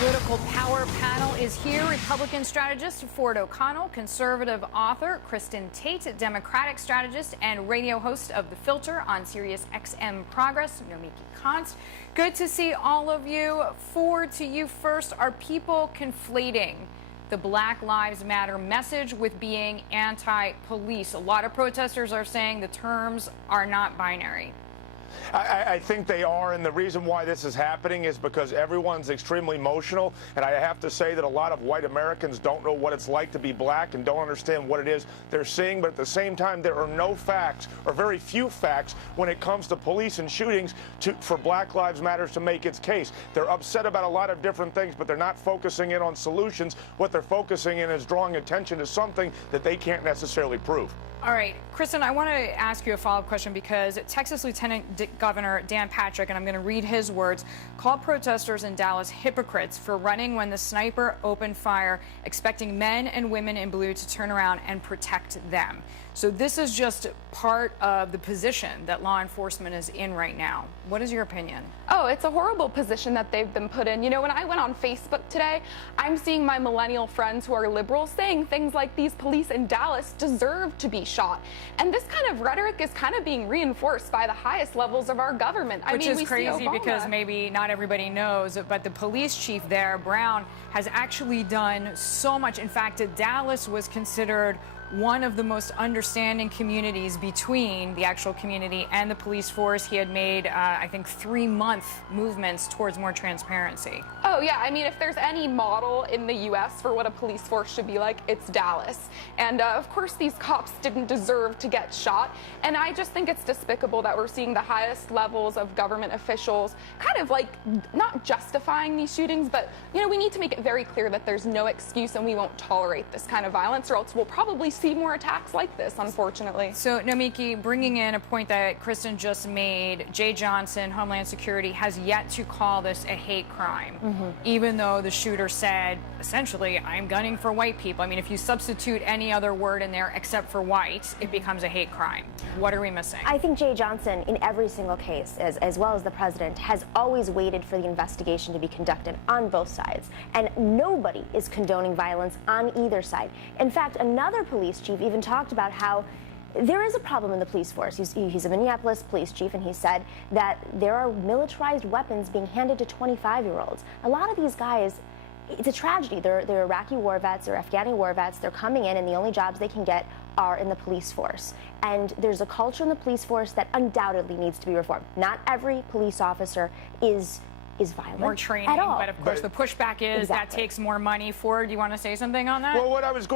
Political Power Panel is here. Republican strategist Ford O'Connell, conservative author Kristin Tate, Democratic strategist and radio host of The Filter on Sirius XM Progress, Nomiki Konst. Good to see all of you. Ford, to you first. Are people conflating the Black Lives Matter message with being anti-police? A lot of protesters are saying the terms are not binary. I think they are, and the reason why this is happening is because everyone's extremely emotional, and I have to say that a lot of white Americans don't know what it's like to be black and don't understand what it is they're seeing, but at the same time, there are no facts, or very few facts, when it comes to police and shootings for Black Lives Matter to make its case. They're upset about a lot of different things, but they're not focusing in on solutions. What they're focusing in is drawing attention to something that they can't necessarily prove. All right, Kristin, I want to ask you a follow-up question because Texas Lieutenant Governor Dan Patrick, and I'm going to read his words, called protesters in Dallas hypocrites for running when the sniper opened fire, expecting men and women in blue to turn around and protect them. So this is just part of the position that law enforcement is in right now. What is your opinion? Oh, it's a horrible position that they've been put in. You know, when I went on Facebook today, I'm seeing my millennial friends who are liberals saying things like these police in Dallas deserve to be shot. And this kind of rhetoric is kind of being reinforced by the highest levels of our government. Which is crazy because maybe not everybody knows, but the police chief there, Brown, has actually done so much. In fact, Dallas was considered one of the most understanding communities between the actual community and the police force. He had made, I think, 3-month movements towards more transparency. Oh, yeah. I mean, if there's any model in the U.S. for what a police force should be like, it's Dallas. And, of course, these cops didn't deserve to get shot. And I just think it's despicable that we're seeing the highest levels of government officials kind of like not justifying these shootings, but, you know, we need to make it very clear that there's no excuse and we won't tolerate this kind of violence, or else we'll probably see more attacks like this, unfortunately. So, Nomiki, bringing in a point that Kristin just made, Jay Johnson, Homeland Security, has yet to call this a hate crime, even though the shooter said, essentially, I'm gunning for white people. I mean, if you substitute any other word in there except for white, it becomes a hate crime. What are we missing? I think Jay Johnson, in every single case, as well as the president, has always waited for the investigation to be conducted on both sides. And nobody is condoning violence on either side. In fact, another police chief even talked about how there is a problem in the police force. He's a Minneapolis police chief, and he said that there are militarized weapons being handed to 25-year-olds. A lot of these guys, it's a tragedy. They're Iraqi war vets or Afghani war vets. They're coming in, and the only jobs they can get are in the police force. And there's a culture in the police force that undoubtedly needs to be reformed. Not every police officer is violent. More training, but of course the pushback is that takes more money. Ford, do you want to say something on that? Well, what I was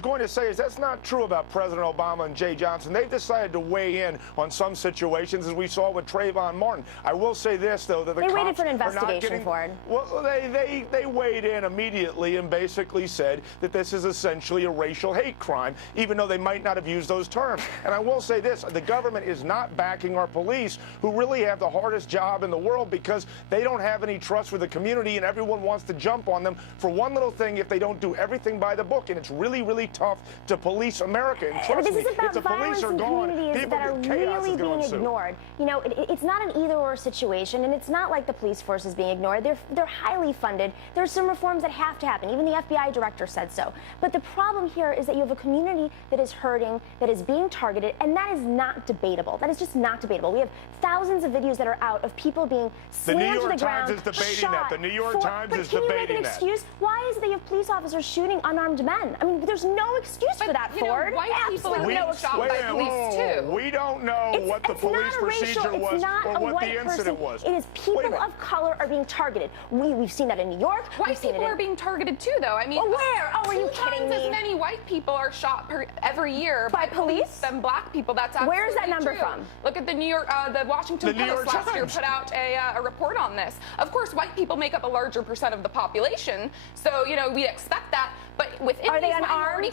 going to say is that's not true about President Obama and Jay Johnson. They've decided to weigh in on some situations, as we saw with Trayvon Martin. I will say this, though, that they waited for an investigation for it. Well, they weighed in immediately and basically said that this is essentially a racial hate crime, even though they might not have used those terms. And I will say this, the government is not backing our police, who really have the hardest job in the world, because they don't have any trust for the community, and everyone wants to jump on them for one little thing if they don't do everything by the book. And it's really, really tough to police America. And trust me, if the police are gone, people that are really being ignored. You know, it's not an either-or situation, and it's not like the police force is being ignored. They're highly funded. There's some reforms that have to happen. Even the FBI director said so. But the problem here is that you have a community that is hurting, that is being targeted, and that is not debatable. That is just not debatable. We have thousands of videos that are out of people being slammed to the ground. The New York Times is debating that. Can you make an excuse? Why is it that you have police officers shooting unarmed men? I mean, there's no excuse for that, Ford. White people are being shot by police, too. We don't know what the police procedure was or what the incident was. It is people of color are being targeted. We've seen that in New York. White people are being targeted, too, though. I mean, well, where? Oh, are you kidding me? 2 times as many white people are shot every year by police than black people. That's absolutely Where is that number true. from? Look at the Washington Post last year put out a report on this. Of course, white people make up a larger percent of the population, so you know we expect that. But within minority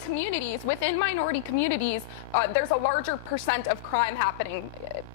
communities, there's a larger percent of crime happening,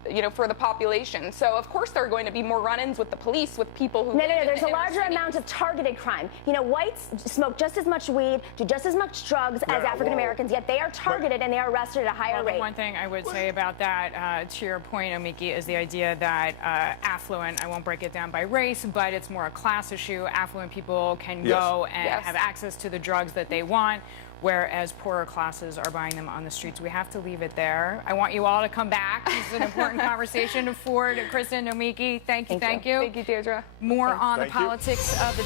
you know, for the population. So of course there are going to be more run-ins with the police, with people who. No. There's a larger amount of targeted crime. You know, whites smoke just as much weed, do just as much drugs as African Americans, yet they are targeted and they are arrested at a higher rate. One thing I would say about that, to your point, Nomiki, is the idea that affluent, I won't break it down by race, race, but it's more a class issue. Affluent people can go and have access to the drugs that they want, whereas poorer classes are buying them on the streets. We have to leave it there. I want you all to come back. This is an important conversation. Ford, Kristin, Nomiki, thank you. Thank you, Deirdre. More on the politics of the